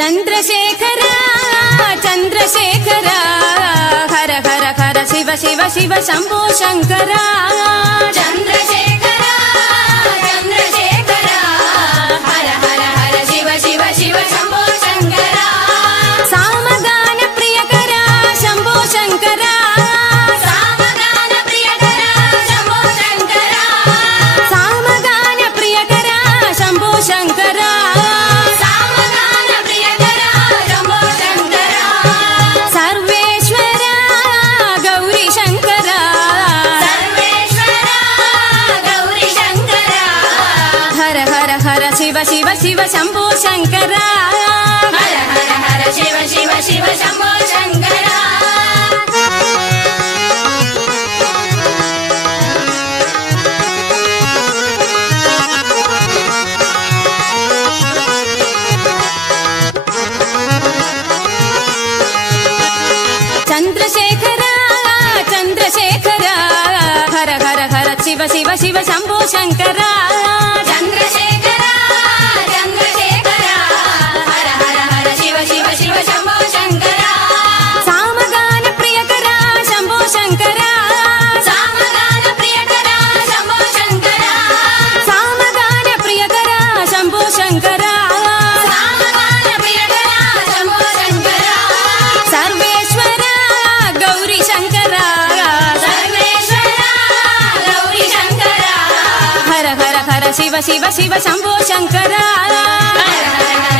Chandrashekhar Chandrashekhar हर हर हर Shiv Shiv Shiv Shambho Shankar Chandrashekhar Chandrashekhar हर हर हर Shiv Shiv Shiv Shambho Shankar सामगान प्रियकर Shambho Shankar सामगान प्रियकर Shambho Shankar सामगान प्रियकर Shambho Shankar Shiv Shiv Shiv Shambho Shankar हर हर हर Shiv Shiv Shiv Shambho Shankar Chandrashekhar Chandrashekhar हर हर हर Shiv Shiv Shiv Shambho Shankar Chandrashekhar Chandrashekhar हर हर हर Shiv Shiv Shiv Shambho Shankar सामगान प्रियकर Shambho Shankar सामगान प्रियकर Shambho Shankar सामगान प्रियकर Shambho Shankar सामगान प्रियकर Shambho Shankar Sarveshwar Gauri Shankar Sarveshwar Gauri Shankar हर हर हर Shiv Shiv Shiv Shambho Shankar हर हर हर